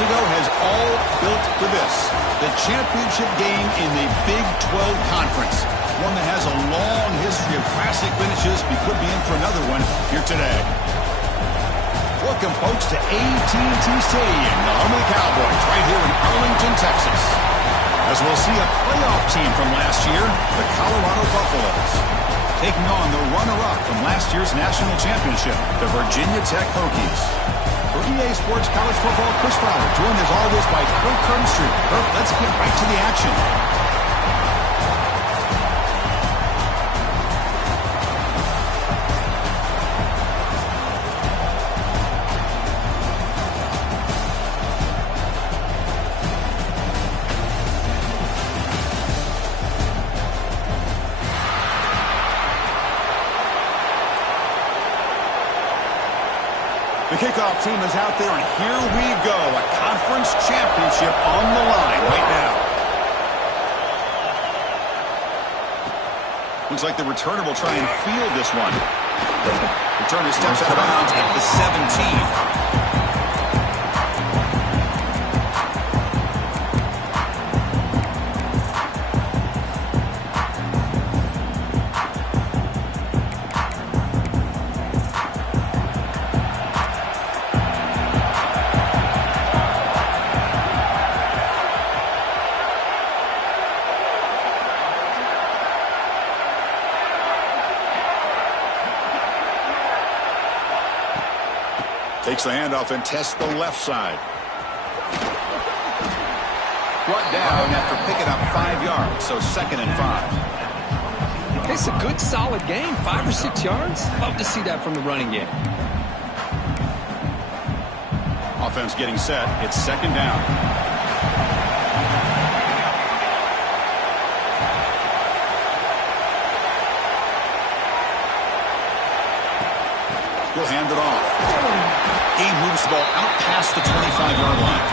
months ago has all built to this. The championship game in the Big 12 Conference. One that has a long history of classic finishes. We could be in for another one here today. Welcome, folks, to AT&T Stadium, the home of the Cowboys, right here in Arlington, Texas. As we'll see a playoff team from last year, the Colorado Buffaloes, taking on the runner-up from last year's national championship, the Virginia Tech Hokies. For EA Sports College Football, Chris Fowler, joined as always by Kirk Herbstreit. Kirk, let's get right to the action. The kickoff team is out there, and here we go. A conference championship on the line right now. Looks like the returner will try and field this one. Returner steps out of bounds at the 17. Takes the handoff and tests the left side. Brought down after picking up 5 yards, so 2nd and 5. It's a good, solid game. 5 or 6 yards. Love to see that from the running game. Offense getting set. It's 2nd down. He'll hand it off. He moves the ball out past the 25-yard line.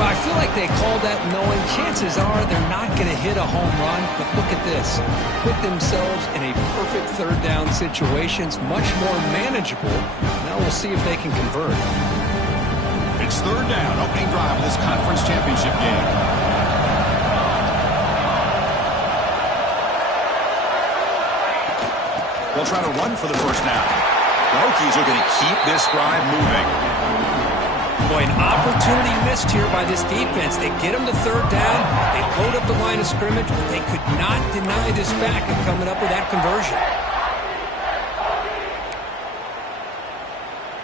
Well, I feel like they called that knowing chances are they're not going to hit a home run. But look at this. Put themselves in a perfect 3rd down situation. It's much more manageable. Now we'll see if they can convert. It's 3rd down, opening drive of this conference championship game. They'll try to run for the first down. The Hokies are going to keep this drive moving. Boy, an opportunity missed here by this defense. They get them to 3rd down. They load up the line of scrimmage, but they could not deny this back of coming up with that conversion.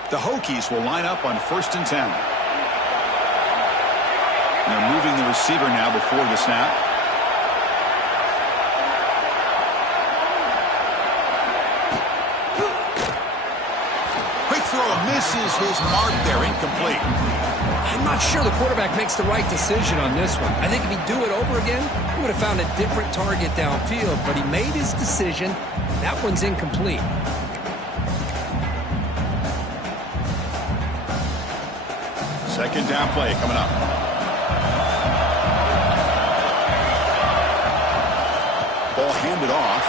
The Hokies will line up on 1st and 10. And they're moving the receiver now before the snap. Misses his mark there, incomplete. I'm not sure the quarterback makes the right decision on this one. I think if he'd do it over again, he would have found a different target downfield, but he made his decision. That one's incomplete. Second down play coming up. Ball handed off.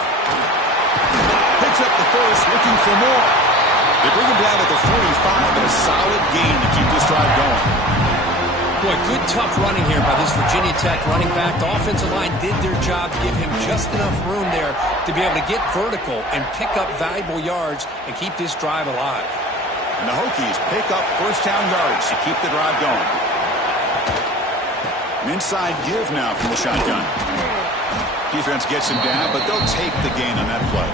Picks up the first, looking for more. They bring him down at the 45, but a solid gain to keep this drive going. Boy, good tough running here by this Virginia Tech running back. The offensive line did their job to give him just enough room there to be able to get vertical and pick up valuable yards and keep this drive alive. And the Hokies pick up 1st down yards to keep the drive going. An inside give now from the shotgun. Defense gets him down, but they'll take the gain on that play.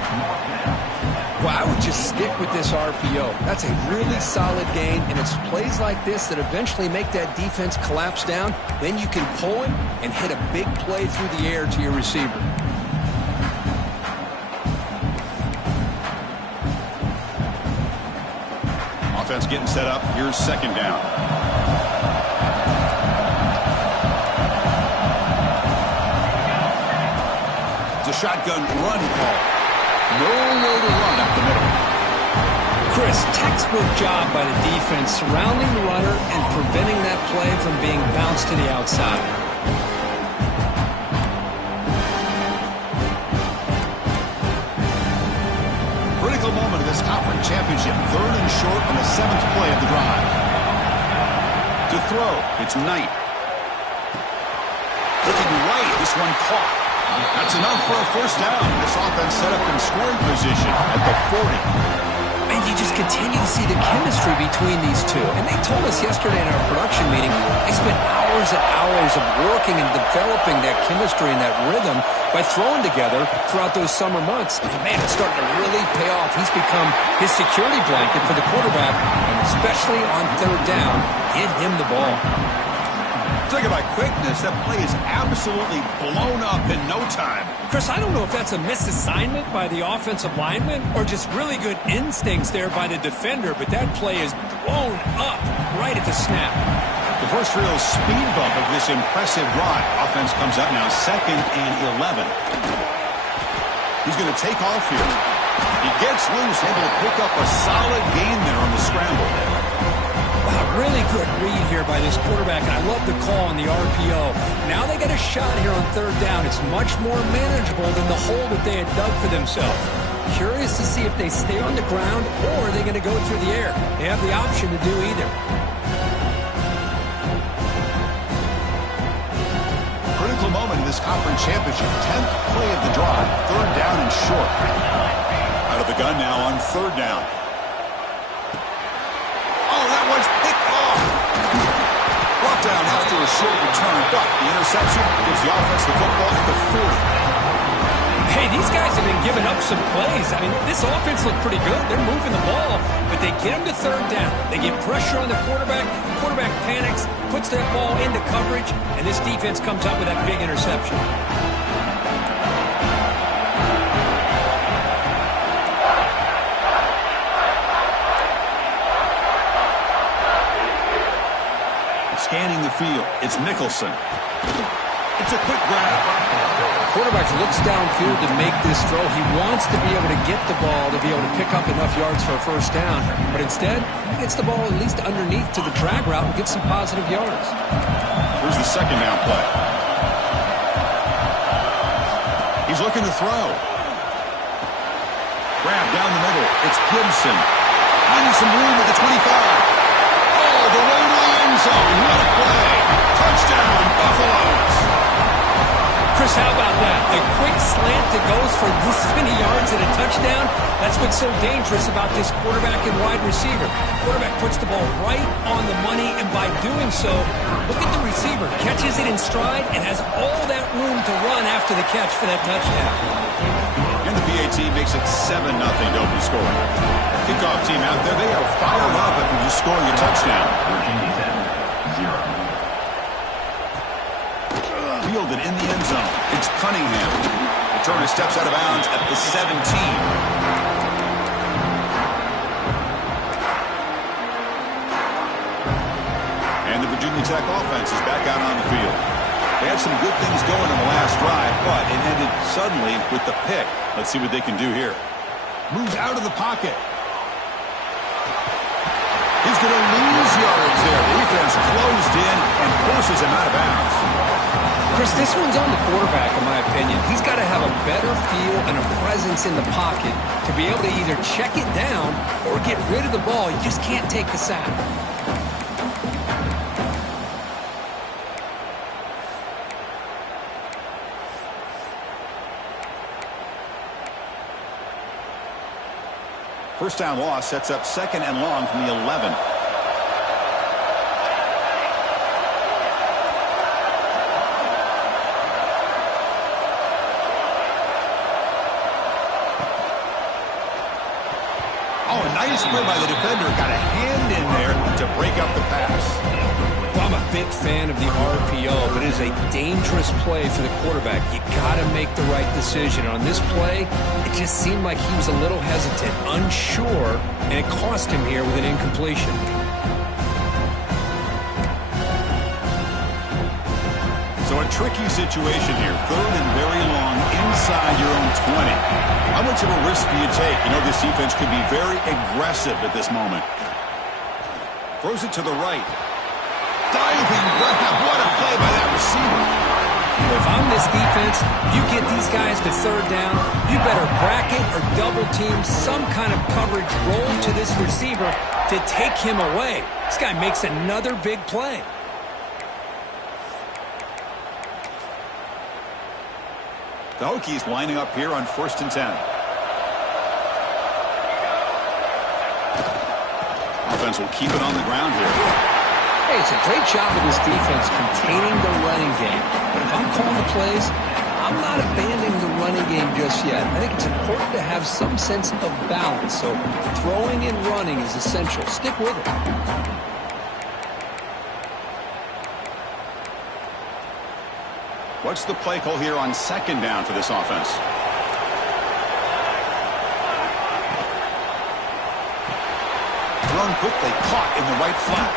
Well, I would just stick with this RPO. That's a really solid gain, and it's plays like this that eventually make that defense collapse down. Then you can pull him and hit a big play through the air to your receiver. Offense getting set up. Here's 2nd down. It's a shotgun run call. Nowhere to run up the middle. Chris, textbook job by the defense surrounding the runner and preventing that play from being bounced to the outside. Critical moment of this conference championship. 3rd and short on the 7th play of the drive. To To throw, it's Knight. Looking right, this one caught. That's enough for a first down. This offense set up in scoring position at the 40. And you just continue to see the chemistry between these two. And they told us yesterday in our production meeting, they spent hours and hours of working and developing that chemistry and that rhythm by throwing together throughout those summer months. And man, it's starting to really pay off. He's become his security blanket for the quarterback, and especially on third down, get him the ball. Talking about quickness, that play is absolutely blown up in no time. Chris, I don't know if that's a misassignment by the offensive lineman or just really good instincts there by the defender, but that play is blown up right at the snap. The first real speed bump of this impressive run. Offense comes up now 2nd and 11. He's going to take off here. He gets loose, able to pick up a solid gain there on the scramble. Wow, really good read here by this quarterback, and I love the call on the RPO. Now they got a shot here on third down. It's much more manageable than the hole that they had dug for themselves. Curious to see if they stay on the ground or are they going to go through the air. They have the option to do either. Critical moment in this conference championship. 10th play of the drive. Third down and short. Out of the gun now on third down. That one's picked off. Brought down after a short return, but the interception gives the offense the football at the 40. Hey, these guys have been giving up some plays. I mean, this offense looked pretty good. They're moving the ball, but they get them to third down. They get pressure on the quarterback. Quarterback panics, puts that ball into coverage, and this defense comes up with that big interception. Scanning the field, it's Nicholson. It's a quick grab. Quarterback looks downfield to make this throw. He wants to be able to get the ball to be able to pick up enough yards for a first down. But instead, he gets the ball at least underneath to the drag route and gets some positive yards. Here's the second down play. He's looking to throw. Grab down the middle. It's Gibson. Finding some room at the 25. Oh, the road to the end zone. What a play. Touchdown, Buffaloes. Chris, how about that? A quick slant that goes for this many yards and a touchdown. That's what's so dangerous about this quarterback and wide receiver. Quarterback puts the ball right on the money, and by doing so, look at the receiver. Catches it in stride and has all that room to run after the catch for that touchdown. And the PAT makes it 7-0 to open scoring. Kickoff team out there, they are fired up after just scoring a touchdown. Fielded in the end zone. It's Cunningham. Returner steps out of bounds at the 17. And the Virginia Tech offense is back out on the field. They had some good things going in the last drive, but it ended suddenly with the pick. Let's see what they can do here. Moves out of the pocket. He's going to lose yards there. The defense closed in and forces him out of bounds. Chris, this one's on the quarterback, in my opinion. He's got to have a better feel and a presence in the pocket to be able to either check it down or get rid of the ball. You just can't take the sack. First down loss sets up 2nd and long from the 11. Oh, a nice play by the defender. Got a hand in there to break up the pass. Well, I'm a big fan of the RPO, but it is a dangerous play for the quarterback. You got to make the right decision. On this play, it just seemed like he was a little hesitant, unsure, and it cost him here with an incompletion. So a tricky situation here. 3rd and very long inside your own 20. How much of a risk do you take? You know this defense could be very aggressive at this moment. Throws it to the right. Diving grab. What a play by that receiver. Well, if I'm this defense, you get these guys to third down, you better bracket or double team some kind of coverage roll to this receiver to take him away. This guy makes another big play. The Hokies lining up here on 1st and 10. Offense will keep it on the ground here. Hey, it's a great job of this defense containing the running game. But if I'm calling the plays, I'm not abandoning the running game just yet. I think it's important to have some sense of balance. So throwing and running is essential. Stick with it. What's the play call here on 2nd down for this offense? Thrown quickly, caught in the right flat.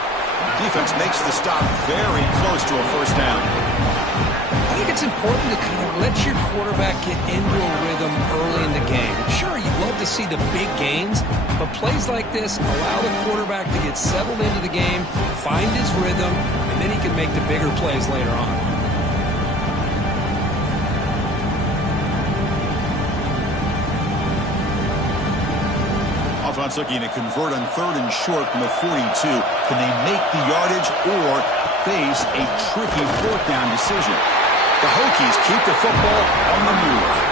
Defense makes the stop very close to a 1st down. I think it's important to kind of let your quarterback get into a rhythm early in the game. Sure, you'd love to see the big gains, but plays like this allow the quarterback to get settled into the game, find his rhythm, and then he can make the bigger plays later on. Offense looking to convert on 3rd and short from the 42. Can they make the yardage or face a tricky 4th down decision? The Hokies keep the football on the move.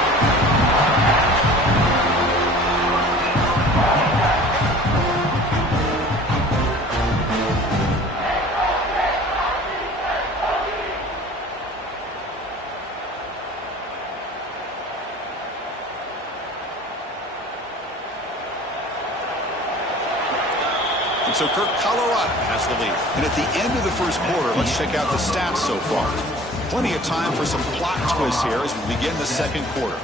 And so Kirk, Colorado has the lead. And at the end of the 1st quarter, let's check out the stats so far. Plenty of time for some plot twists here as we begin the 2nd quarter.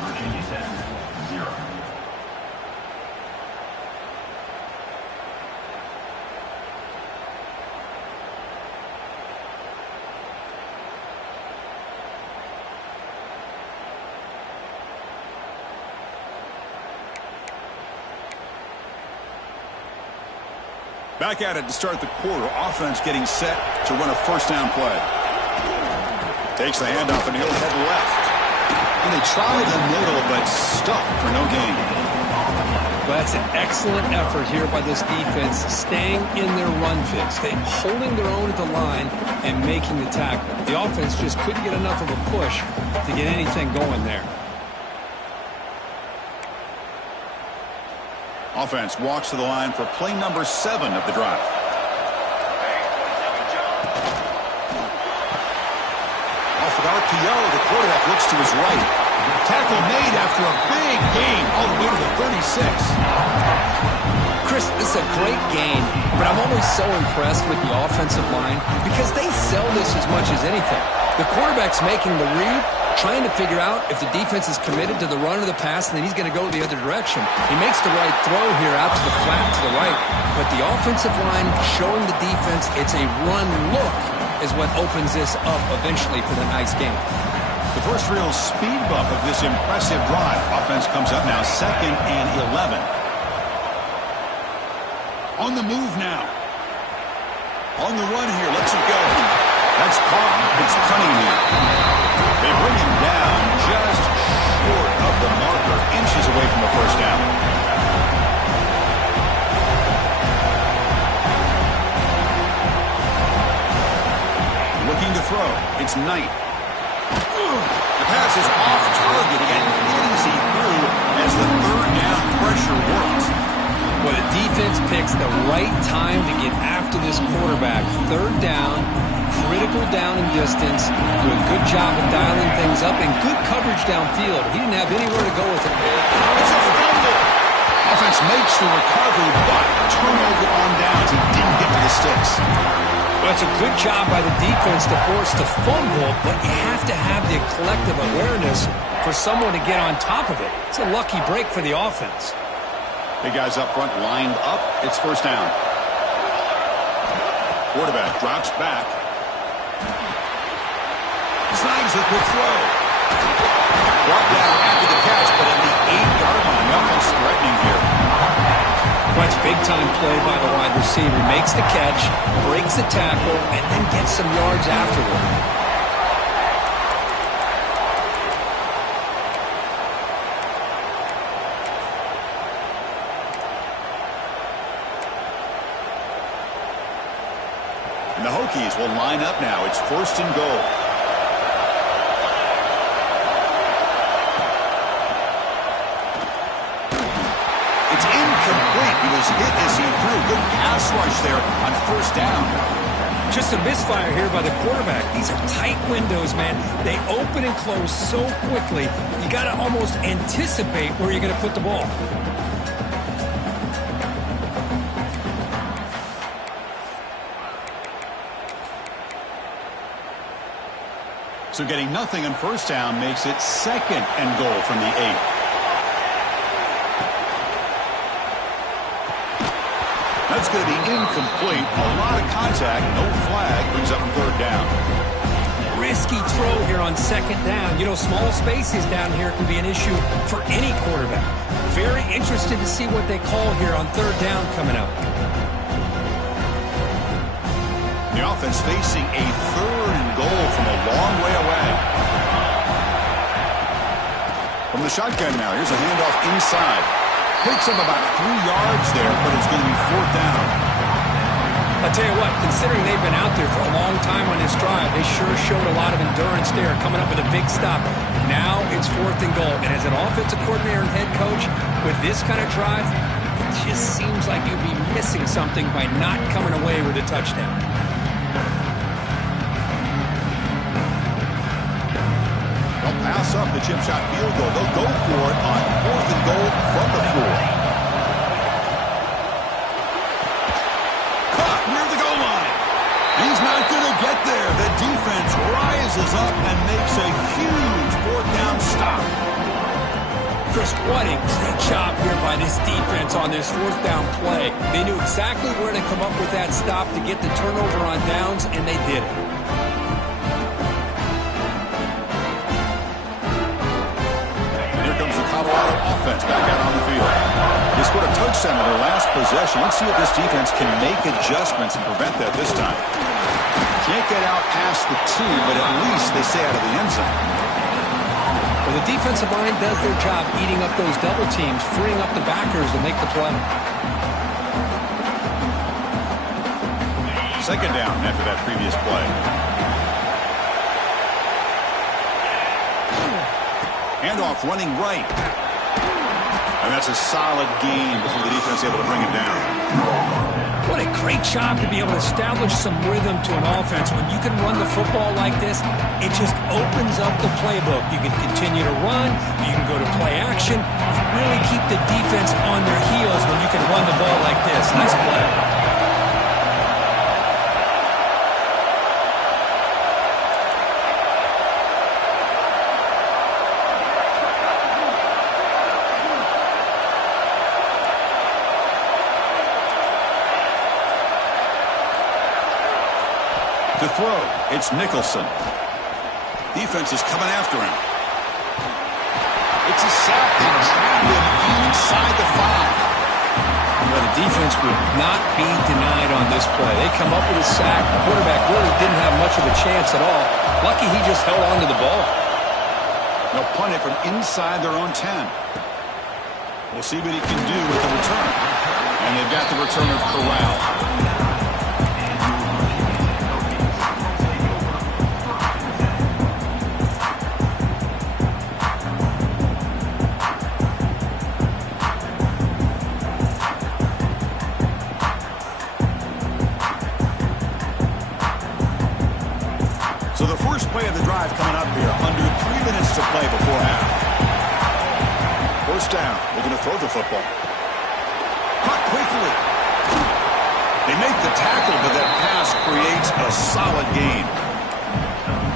Back at it to start the quarter. Offense getting set to run a 1st down play. Takes the handoff and he'll head left. And they try the middle, but stuffed for no gain. Well, that's an excellent effort here by this defense, staying in their run fix, holding their own at the line and making the tackle. The offense just couldn't get enough of a push to get anything going there. Offense walks to the line for play number 7 of the drive. Off an RPO, the quarterback looks to his right. Tackle made after a big gain all the way to the 36. Chris, this is a great game, but I'm always so impressed with the offensive line because they sell this as much as anything. The quarterback's making the read, trying to figure out if the defense is committed to the run or the pass, and then he's going to go the other direction. He makes the right throw here out to the flat to the right, but the offensive line showing the defense it's a run look is what opens this up eventually for the nice game. The first real speed bump of this impressive drive. Offense comes up now 2nd and 11. On the move now. On the run here. Let's it go. That's caught. It's Cunningham. They bring him down just short of the marker, inches away from the 1st down. Looking to throw. It's Knight. The pass is off target and easy through as the 3rd down pressure works. Well, the defense picks the right time to get after this quarterback. 3rd down, critical down and distance. Do a good job of dialing things up and good coverage downfield. He didn't have anywhere to go with it. It's a fumble. Offense makes the recovery, but turnover on downs. He didn't get to the sticks. Well, it's a good job by the defense to force the fumble, but you have to have the collective awareness for someone to get on top of it. It's a lucky break for the offense. Big guys up front lined up. It's 1st down. Quarterback drops back. Snags the quick throw. Brought down after the catch, but at the 8-yard line. The offense threatening here. That's big-time play by the wide receiver. Makes the catch, breaks the tackle, and then gets some yards afterward. And the Hokies will line up now. It's 1st and goal. It's incomplete. He was hit as he threw. Good pass rush there on 1st down. Just a misfire here by the quarterback. These are tight windows, man. They open and close so quickly. You got to almost anticipate where you're going to put the ball. So getting nothing on 1st down makes it 2nd and goal from the 8. That's going to be incomplete. A lot of contact, no flag, brings up 3rd down. Risky throw here on 2nd down. You know, small spaces down here can be an issue for any quarterback. Very interested to see what they call here on 3rd down coming up. The offense facing a 3rd and goal from a long way away. From the shotgun now, here's a handoff inside. Picks up about 3 yards there, but it's going to be 4th down. I'll tell you what, considering they've been out there for a long time on this drive, they sure showed a lot of endurance there, coming up with a big stop. Now it's 4th and goal. And as an offensive coordinator and head coach, with this kind of drive, it just seems like you'd be missing something by not coming away with a touchdown. They'll pass up the chip shot field goal. They'll go for it on 4th and goal from the 4. He's not going to get there. The defense rises up and makes a huge 4th down stop. Chris, what a great job here by this defense on this 4th down play. They knew exactly where to come up with that stop to get the turnover on downs, and they did it. And here comes the Colorado offense back out on the field. They scored a touchdown in their last possession. Let's see if this defense can make adjustments and prevent that this time. Can't get out past the 2, but at least they stay out of the end zone. Well, the defensive line does their job eating up those double teams, freeing up the backers to make the play. 2nd down after that previous play. Handoff running right. And that's a solid gain before the defense able to bring him down. What a great job to be able to establish some rhythm to an offense. When you can run the football like this, it just opens up the playbook. You can continue to run. You can go to play action. You really keep the defense on their heels when you can run the ball like this. Nice play. To throw, it's Nicholson. Defense is coming after him. It's a sack. They trapped him inside the 5. Well, the defense would not be denied on this play. They come up with a sack. The quarterback really didn't have much of a chance at all. Lucky he just held on to the ball. They'll punt it from inside their own 10. We'll see what he can do with the return. And they've got the returner corralled. So the first play of the drive coming up here, under 3 minutes to play before half. 1st down, they're going to throw the football. Caught quickly. They make the tackle, but that pass creates a solid gain.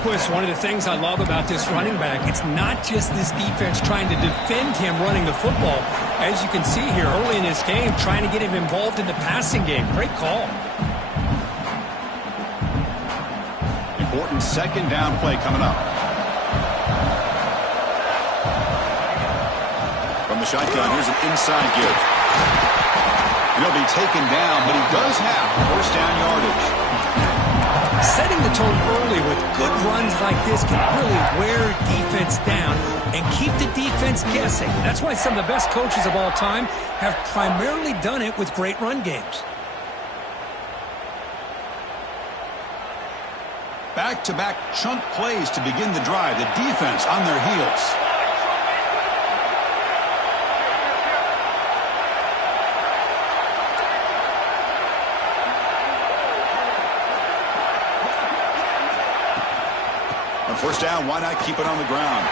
Chris, one of the things I love about this running back, it's not just this defense trying to defend him running the football. As you can see here early in this game, trying to get him involved in the passing game. Great call. Important 2nd down play coming up. From the shotgun, here's an inside give. He'll be taken down, but he does have 1st down yardage. Setting the tone early with good runs like this can really wear defense down and keep the defense guessing. That's why some of the best coaches of all time have primarily done it with great run games. Back-to-back chunk plays to begin the drive. The defense on their heels. On first down, why not keep it on the ground?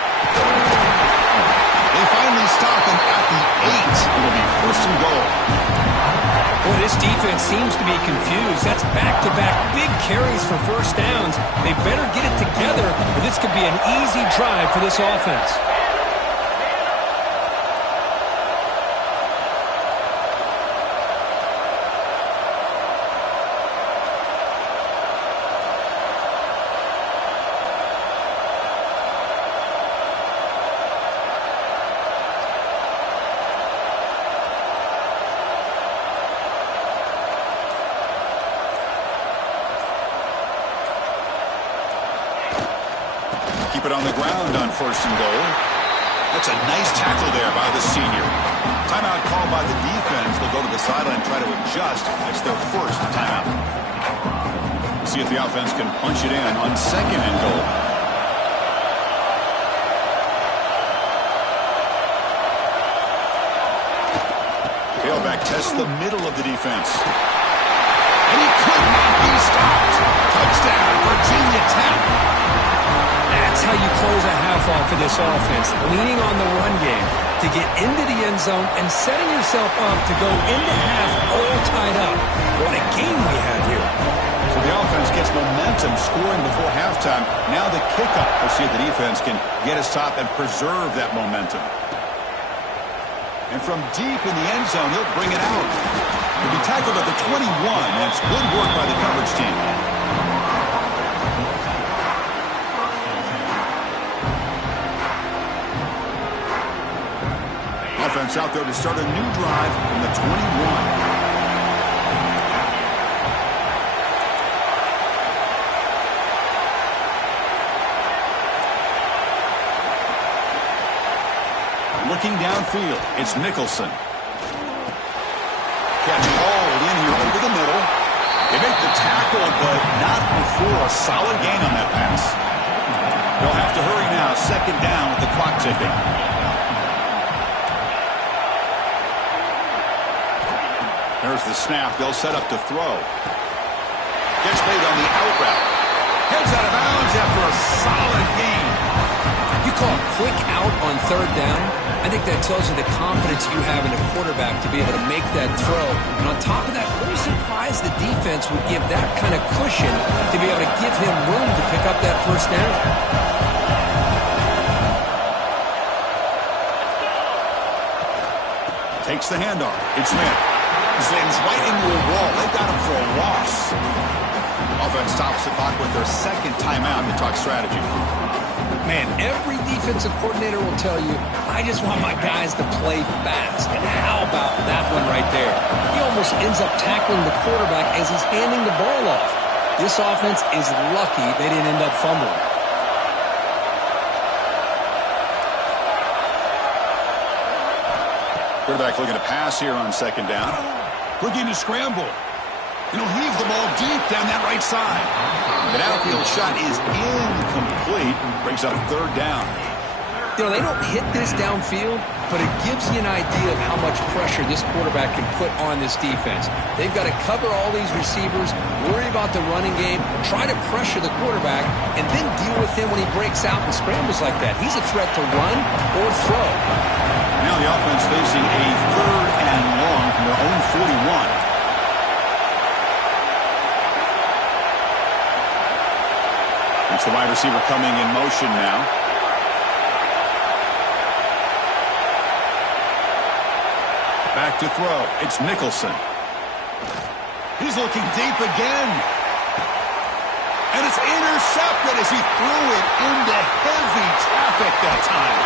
They finally stop him at the 8. It'll be first and goal. Well, this defense seems to be confused. That's back-to-back big carries for first downs. They better get it together, or this could be an easy drive for this offense. Keep it on the ground on first and goal. That's a nice tackle there by the senior. Timeout called by the defense. They'll go to the sideline and try to adjust. It's their first timeout. We'll see if the offense can punch it in on second and goal. Tailback tests the middle of the defense. And he could not be stopped. Touchdown, Virginia Tech. That's how you close a half off for this offense, leaning on the run game to get into the end zone and setting yourself up to go into half all tied up. What a game we have here. So the offense gets momentum scoring before halftime. Now the kickoff. We'll see if the defense can get a stop and preserve that momentum. And from deep in the end zone, they'll bring it out. He'll be tackled at the 21. That's good work by the coverage team. Offense out there to start a new drive from the 21. Looking downfield, it's Nicholson. Catch hauled in here over the middle. They make the tackle, but not before a solid gain on that pass. They'll have to hurry now. Second down with the clock ticking. There's the snap. They'll set up to throw. Gets made on the out route. Heads out of bounds after a solid gain. You call a quick out on third down. I think that tells you the confidence you have in a quarterback to be able to make that throw. And on top of that, I'm surprised the defense would give that kind of cushion to be able to give him room to pick up that first down. Takes the handoff. It's Smith. Zings right into a wall. They got him for a loss. Offense stops the clock with their second timeout to talk strategy. Man, every defensive coordinator will tell you, I just want my guys to play fast. And how about that one right there? He almost ends up tackling the quarterback as he's handing the ball off. This offense is lucky they didn't end up fumbling. Quarterback looking to pass here on second down. Looking to scramble. And he'll heave the ball deep down that right side. The downfield shot is incomplete. Brings up third down. You know, they don't hit this downfield, but it gives you an idea of how much pressure this quarterback can put on this defense. They've got to cover all these receivers, worry about the running game, try to pressure the quarterback, and then deal with him when he breaks out and scrambles like that. He's a threat to run or throw. Now the offense facing a third and long from their own 41. It's the wide receiver coming in motion now. Back to throw. It's Nicholson. He's looking deep again. And it's intercepted as he threw it into heavy traffic that time.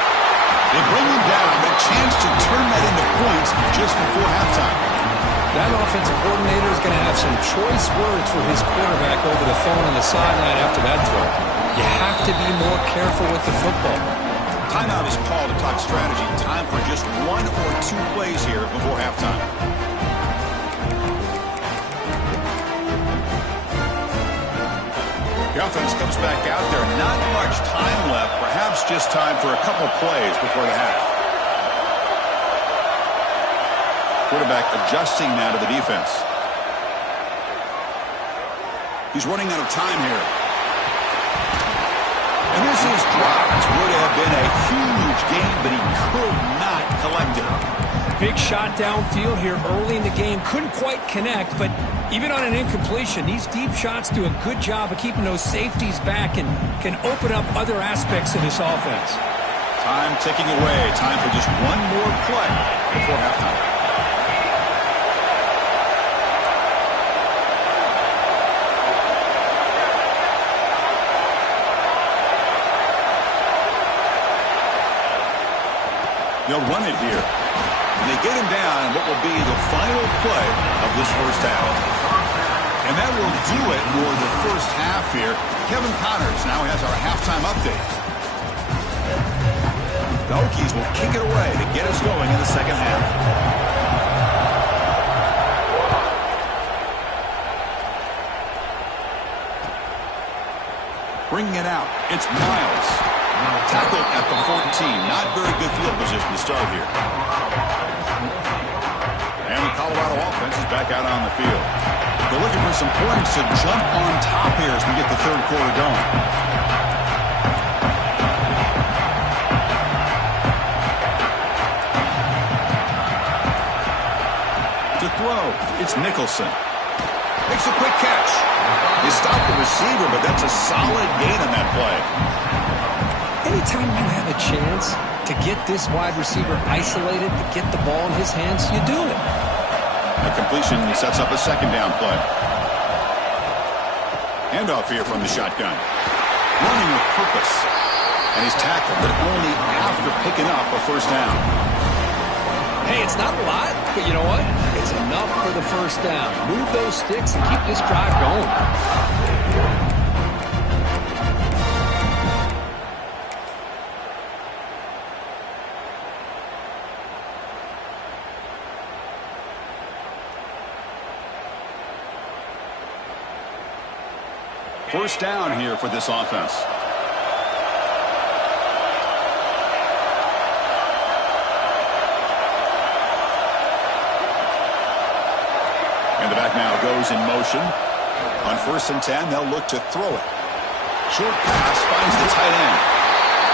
They bring him down, a chance to turn that into points just before halftime. That offensive coordinator is going to have some choice words for his quarterback over the phone on the sideline after that throw. You have to be more careful with the football. Timeout is called to talk strategy. Time for just one or two plays here before halftime. The offense comes back out there. Not much time left. Perhaps just time for a couple plays before the half. Quarterback adjusting now to the defense. He's running out of time here. And this is dropped. Would have been a huge gain, but he could not collect it. Big shot downfield here early in the game. Couldn't quite connect, but even on an incompletion, these deep shots do a good job of keeping those safeties back and can open up other aspects of this offense. Time ticking away. Time for just one more play before halftime. They'll run it here. And they get him down in what will be the final play of this first half. And that will do it for the first half here. Kevin Connors now has our halftime update. The Hokies will kick it away to get us going in the second half. Bringing it out, it's Miles. Tackled at the 14. Not very good field position to start here. And the Colorado offense is back out on the field. They're looking for some points to jump on top here as we get the third quarter going. To throw, it's Nicholson. Makes a quick catch. He stopped the receiver, but that's a solid gain on that play. Anytime you have a chance to get this wide receiver isolated, to get the ball in his hands, you do it. A completion sets up a second down play. Handoff here from the shotgun. Running with purpose. And he's tackled, but only after picking up a first down. Hey, it's not a lot, but you know what? It's enough for the first down. Move those sticks and keep this drive going. First down here for this offense. And the back now goes in motion. On 1st and 10, they'll look to throw it. Short pass finds the tight end.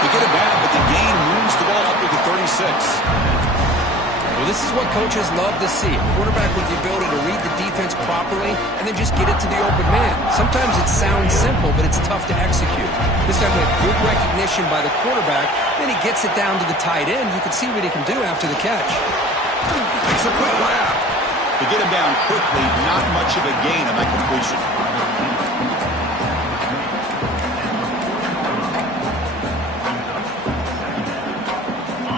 They get it back, but the gain moves the ball up to the 36. Well, this is what coaches love to see. A quarterback with the ability to read the defense properly and then just get it to the open man. Sometimes it sounds simple, but it's tough to execute. This time we have good recognition by the quarterback. Then he gets it down to the tight end. You can see what he can do after the catch. Makes a quick grab. To get him down quickly, not much of a gain on that completion.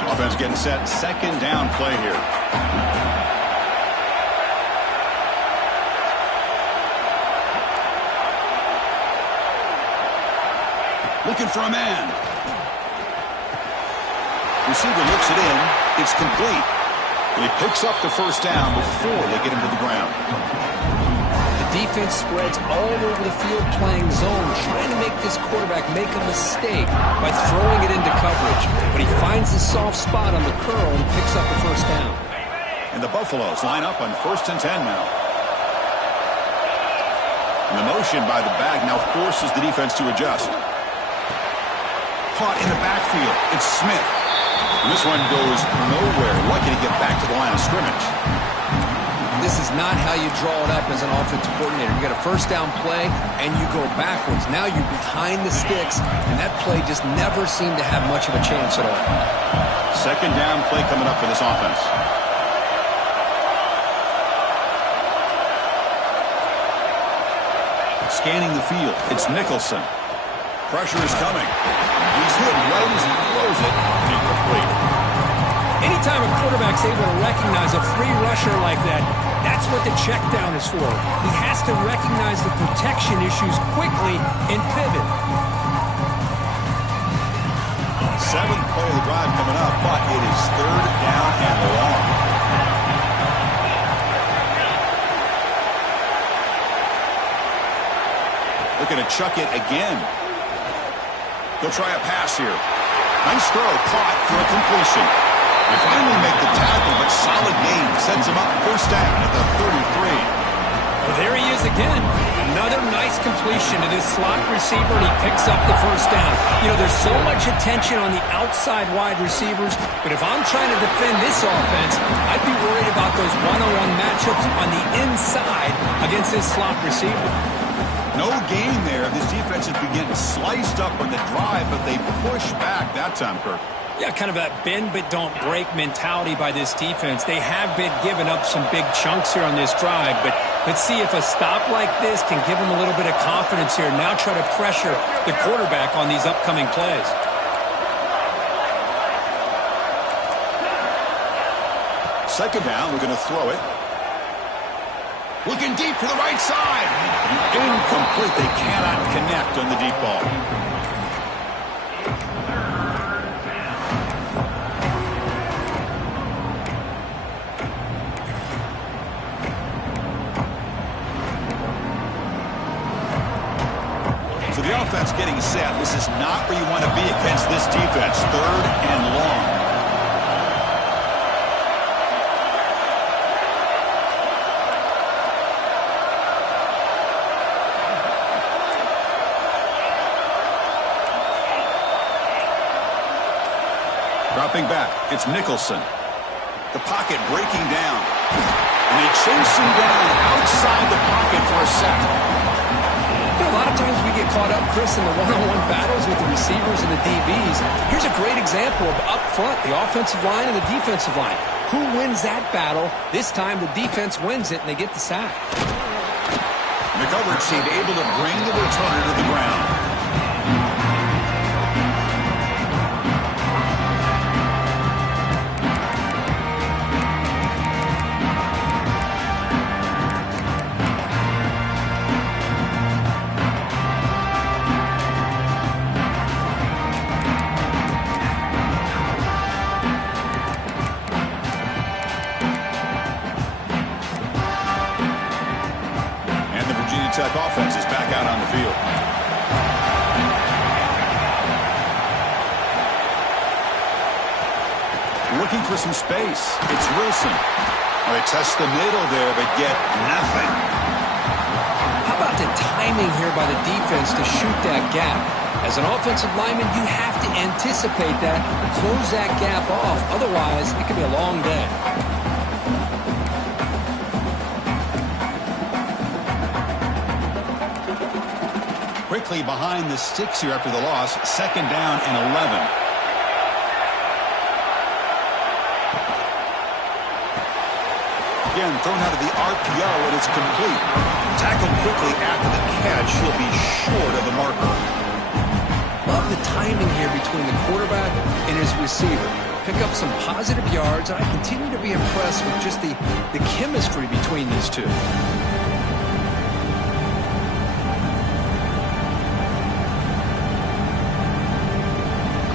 Offense getting set. Second down play here. Looking for a man. Receiver looks it in. It's complete. And he picks up the first down before they get him to the ground. The defense spreads all over the field playing zone, trying to make this quarterback make a mistake by throwing it into coverage. But he finds the soft spot on the curl and picks up the first down. And the Buffaloes line up on 1st and 10 now. And the motion by the back now forces the defense to adjust. Caught in the backfield. It's Smith. And this one goes nowhere. Lucky to get back to the line of scrimmage. This is not how you draw it up as an offensive coordinator. You got a first down play, and you go backwards. Now you're behind the sticks, and that play just never seemed to have much of a chance at all. Second down play coming up for this offense. Scanning the field. It's Nicholson. Pressure is coming. He's hit right as he throws it. Incomplete. Anytime a quarterback's able to recognize a free rusher like that, that's what the check down is for. He has to recognize the protection issues quickly and pivot. 7th play of the drive coming up, but it is 3rd down and long. Looking to chuck it again. They'll try a pass here. Nice throw, caught for a completion. They finally make the tackle, but solid gain sets him up first down at the 33. Well, there he is again. Another nice completion to this slot receiver, and he picks up the first down. You know, there's so much attention on the outside wide receivers, but if I'm trying to defend this offense, I'd be worried about those one-on-one matchups on the inside against this slot receiver. No gain there. This defense has been getting sliced up on the drive, but they push back that time, Kirk. Yeah, kind of that bend but don't break mentality by this defense. They have been giving up some big chunks here on this drive, but let's see if a stop like this can give them a little bit of confidence here. Now try to pressure the quarterback on these upcoming plays. Second down, we're going to throw it. Looking deep to the right side. Incomplete. They cannot connect on the deep ball. So the offense getting set. This is not where you want to be against this defense. Third and long. Dropping back, it's Nicholson. The pocket breaking down. And they chase him down outside the pocket for a sack. A lot of times we get caught up, Chris, in the one-on-one battles with the receivers and the DBs. Here's a great example of up front, the offensive line and the defensive line. Who wins that battle? This time the defense wins it, and they get the sack. The coverage team able to bring the returner to the ground. Tech offense is back out on the field. Looking for some space. It's Wilson. They test the middle there, but get nothing. How about the timing here by the defense to shoot that gap? As an offensive lineman, you have to anticipate that, close that gap off. Otherwise, it could be a long day. Quickly behind the sticks here after the loss. Second down and 11. Again, thrown out of the RPO, and it's complete. Tackled quickly after the catch. He'll be short of the marker. Love the timing here between the quarterback and his receiver. Pick up some positive yards, and I continue to be impressed with just the chemistry between these two.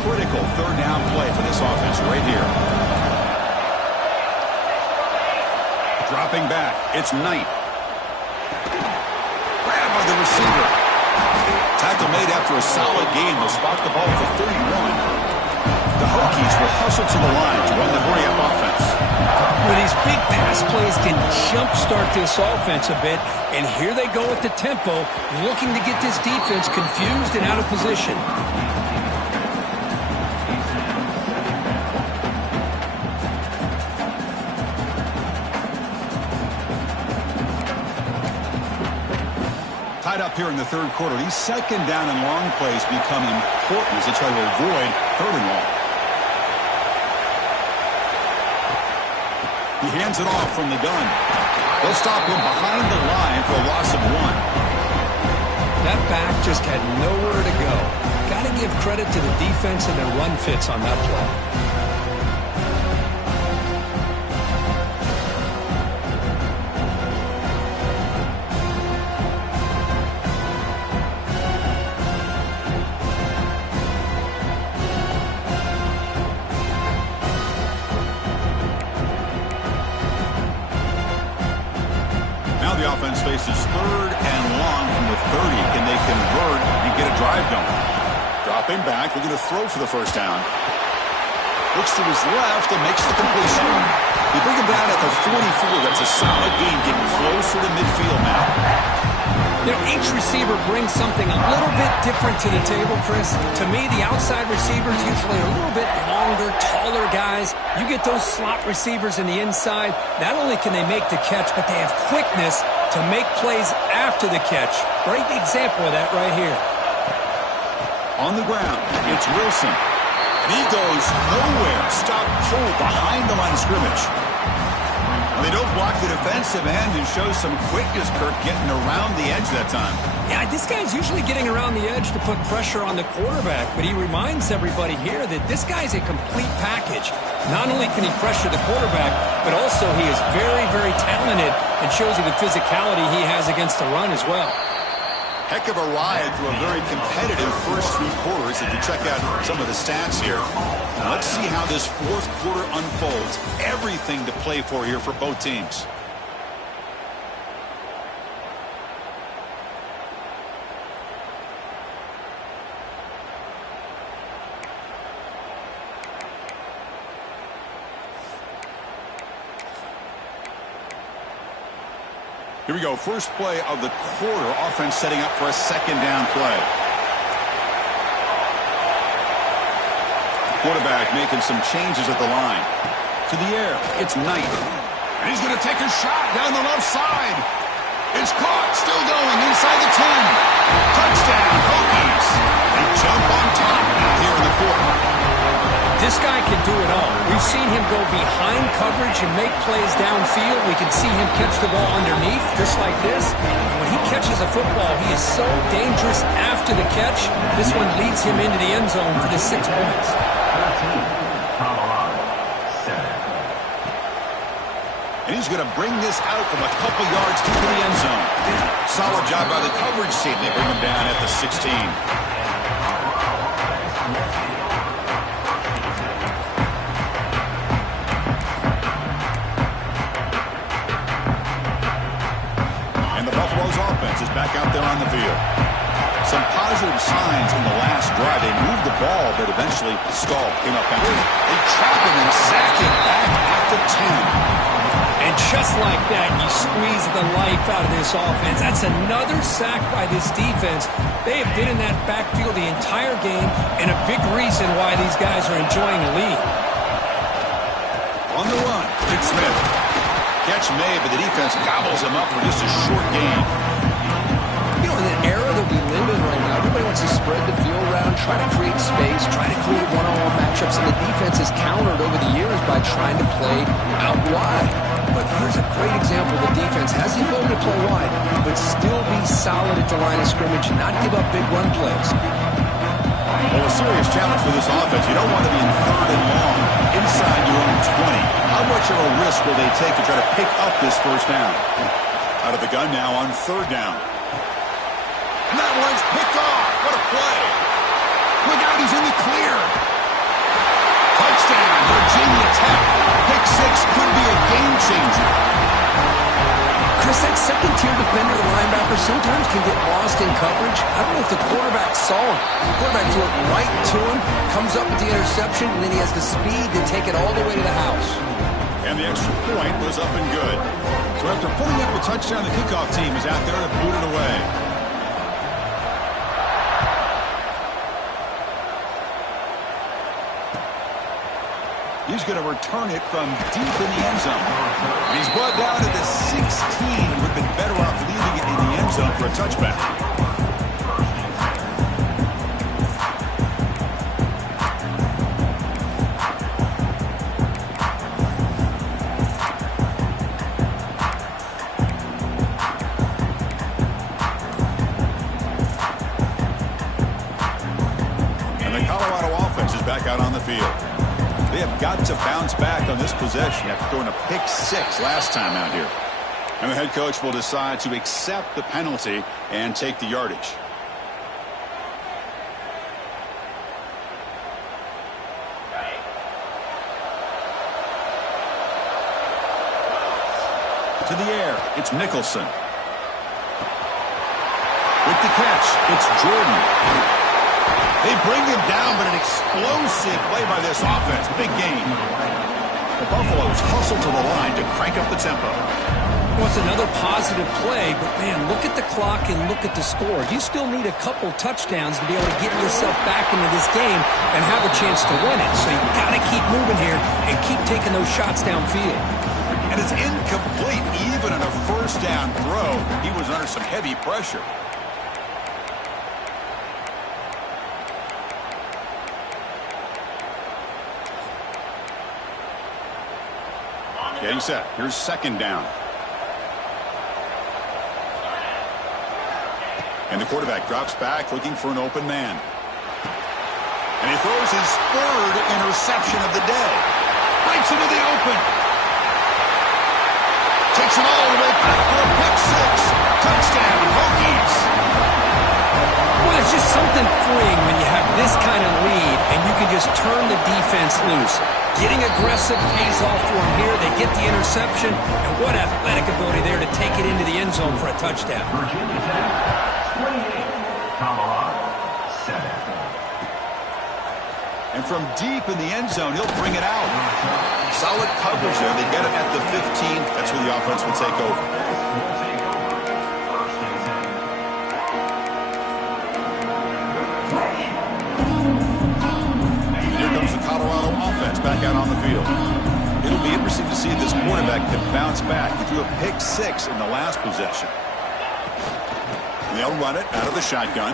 Critical third down play for this offense right here. Dropping back, it's Knight. Grab by the receiver. Tackle made after a solid gain. They'll spot the ball for 31. The Hokies will hustle to the line to run the hurry-up offense. Well, these big pass plays can jumpstart this offense a bit, and here they go at the tempo, looking to get this defense confused and out of position. Tied up here in the third quarter. These second down and long plays become important as they try to avoid third and long. He hands it off from the gun. They'll stop him behind the line for a loss of 1. That back just had nowhere to go. Got to give credit to the defense and their run fits on that play. This is 3rd and long from the 30. Can they convert and get a drive going? Dropping back, looking to throw for the first down. Looks to his left and makes the completion. You bring him down at the 44. That's a solid gain, getting closer to midfield now. You know, each receiver brings something a little bit different to the table, Chris. To me, the outside receivers usually are a little bit longer, taller guys. You get those slot receivers in the inside, not only can they make the catch, but they have quickness to make plays after the catch. Great example of that right here. On the ground, it's Wilson. And he goes nowhere. Stop pulled behind the line of scrimmage. They don't block the defensive end and show some quickness, Kirk, getting around the edge that time. Yeah, this guy's usually getting around the edge to put pressure on the quarterback, but he reminds everybody here that this guy's a complete package. Not only can he pressure the quarterback, but also he is very, very talented and shows you the physicality he has against the run as well. Heck of a ride through a very competitive first 3 quarters if you check out some of the stats here. Now let's see how this 4th quarter unfolds. Everything to play for here for both teams. Here we go. First play of the quarter. Offense setting up for a 2nd down play. Quarterback making some changes at the line. To the air. It's Knight. And he's going to take a shot down the left side. It's caught. Still going inside the 10. Touchdown, Hokies. They jump on top now here in the 4th. This guy can do it all. We've seen him go behind coverage and make plays downfield. We can see him catch the ball underneath, just like this. And when he catches a football, he is so dangerous after the catch. This one leads him into the end zone for the 6 points. And he's going to bring this out from a couple yards deep in the end zone. Solid job by the coverage team. They bring him down at the 16. Is back out there on the field. Some positive signs in the last drive. They moved the ball, but eventually stalled. Came up empty. They trap him and sack it back at the 10. And just like that, you squeeze the life out of this offense. That's another sack by this defense. They have been in that backfield the entire game, and a big reason why these guys are enjoying the lead. On the run, it's Smith. Catch made, but the defense gobbles him up for just a short gain. You know, in the era that we live in right now, everybody wants to spread the field around, try to create space, try to create one-on-one matchups, and the defense has countered over the years by trying to play out wide. But here's a great example. The defense has the ability to play wide, but still be solid at the line of scrimmage and not give up big run plays. Well, a serious challenge for this offense. You don't want to be in 3rd and long inside your own 20. How much of a risk will they take to try to pick up this first down? Out of the gun now on 3rd down. And that one's picked off. What a play. Look out, he's in the clear. Touchdown, Virginia Tech. Pick 6 could be a game changer. Chris, that second-tier defender, the linebacker, sometimes can get lost in coverage. I don't know if the quarterback saw him. The quarterback threw it right to him, comes up with the interception, and then he has the speed to take it all the way to the house. And the extra point was up and good. So after pulling up a touchdown, the kickoff team is out there to boot it away. He's going to return it from deep in the end zone. And he's brought down to the 16. Would have been better off leaving it in the end zone for a touchback. And the Colorado offense is back out on the field. They have got to bounce back on this possession after throwing a pick 6 last time out here. And the head coach will decide to accept the penalty and take the yardage. To the air, it's Nicholson. With the catch, it's Jordan. They bring him down, but an explosive play by this offense. Big game. The Buffaloes hustle to the line to crank up the tempo. Well, it's another positive play, but, man, look at the clock and look at the score. You still need a couple touchdowns to be able to get yourself back into this game and have a chance to win it. So you got to keep moving here and keep taking those shots downfield. And it's incomplete even on a first down throw. He was under some heavy pressure. Getting set. Here's second down. And the quarterback drops back looking for an open man. And he throws his third interception of the day. Breaks into the open. Takes it all the way back for a pick six. Touchdown, Hokies. Well, there's just something freeing when you have this kind of lead and you can just turn the defense loose. Getting aggressive pays off for them here. They get the interception, and what athletic ability there to take it into the end zone for a touchdown. Virginia Tech, 28, Colorado, 7. And from deep in the end zone, he'll bring it out. Solid coverage there. They get it at the 15. That's where the offense will take over. Colorado offense back out on the field. It'll be interesting to see if this quarterback can bounce back. He threw a pick six in the last possession. And they'll run it out of the shotgun.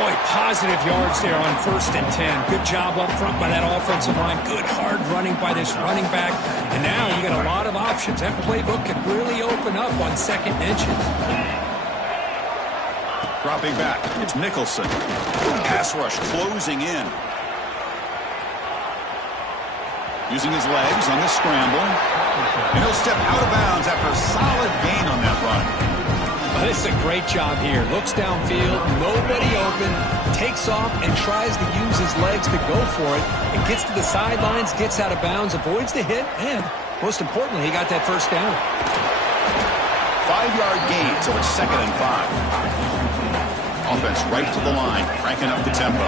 Boy, positive yards there on 1st and 10. Good job up front by that offensive line. Good hard running by this running back. And now you got a lot of options. That playbook could really open up on second and inches. Dropping back, it's Nicholson. Pass rush closing in. Using his legs on the scramble. And he'll step out of bounds after a solid gain on that run. Well, this is a great job here. Looks downfield, nobody open, takes off and tries to use his legs to go for it. And gets to the sidelines, gets out of bounds, avoids the hit, and most importantly, he got that first down. 5-yard gain, so it's 2nd and 5. Offense right to the line, cranking up the tempo.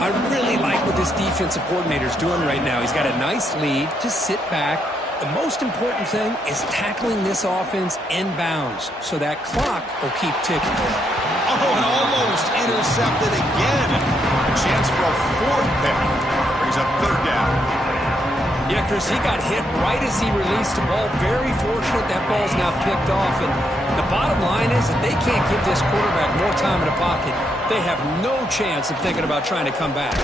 I really like what this defensive coordinator's doing right now. He's got a nice lead. Just sit back. The most important thing is tackling this offense inbounds so that clock will keep ticking. Oh, and almost intercepted again. A chance for a 4th pick. Brings up 3rd down. Yeah, Chris, he got hit right as he released the ball. Very fortunate that ball's now picked off. And the bottom line is that they can't give this quarterback more time in the pocket. They have no chance of thinking about trying to come back.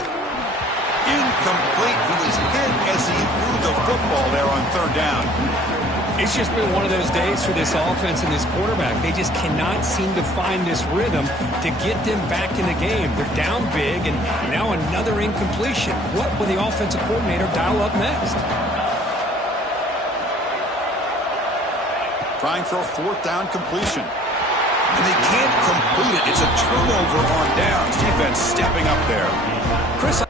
Incomplete. He was hit as he threw the football there on 3rd down. It's just been one of those days for this offense and this quarterback. They just cannot seem to find this rhythm to get them back in the game. They're down big, and now another incompletion. What will the offensive coordinator dial up next? Trying for a 4th down completion. And they can't complete it. It's a turnover on downs. Defense stepping up there. Chris,